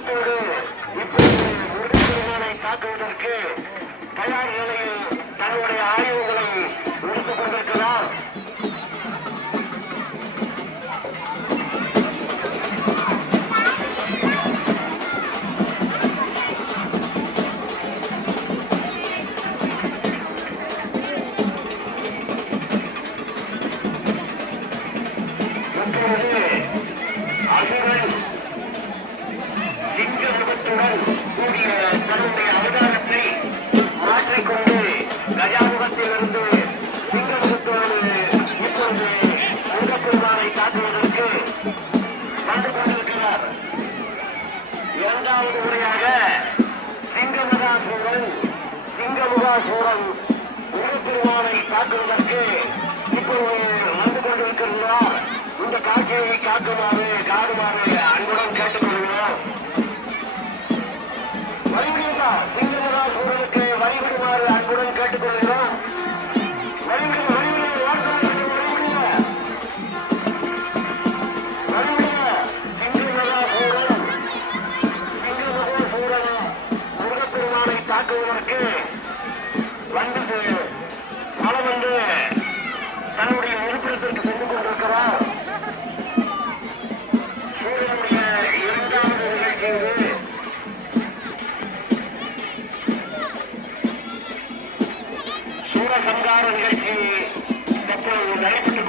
வேகத்தோடு இப்போது முருகப்பெருமானை தாக்குவதற்கு தயார் நிலையில் தன்னுடைய ஆயுதங்களை முடித்துக் கொண்டிருக்கிறார். அசுரன் சிங்க முகத்துடன் கூடிய தன்னுடைய அவதாரத்தை மாற்றிக்கொண்டு கஜாமுகத்திலிருந்து சிங்க முகத்தோடு இப்பொழுது முருகப்பெருமானை தாக்குவதற்கு வந்து கொண்டிருக்கிறார். இரண்டாவது முறையாக சிங்கமுகாசூரன் முருகப்பெருமானை தாக்குவதற்கு இப்பொழுது வந்து கொண்டிருக்கிறார். இந்த காட்சியை காடுமாறு அன்புடன் கேட்டுக்கொள்கிறோம். வழிவிடுவா சிங்கமுகாசூரனுக்கு வழிவிடுமாறு அன்புடன் கேட்டுக்கொள்கிறோம். முருகப்பெருமானை தாக்குவதற்கு வந்து பலம் வந்து தன்னுடைய இருப்பிடத்திற்கு சென்று கொண்டிருக்கிறார். சூரியனுடைய இரண்டாவது நிகழ்ச்சி சூரசம்ஹார நிகழ்ச்சி தற்போது நடைபெற்று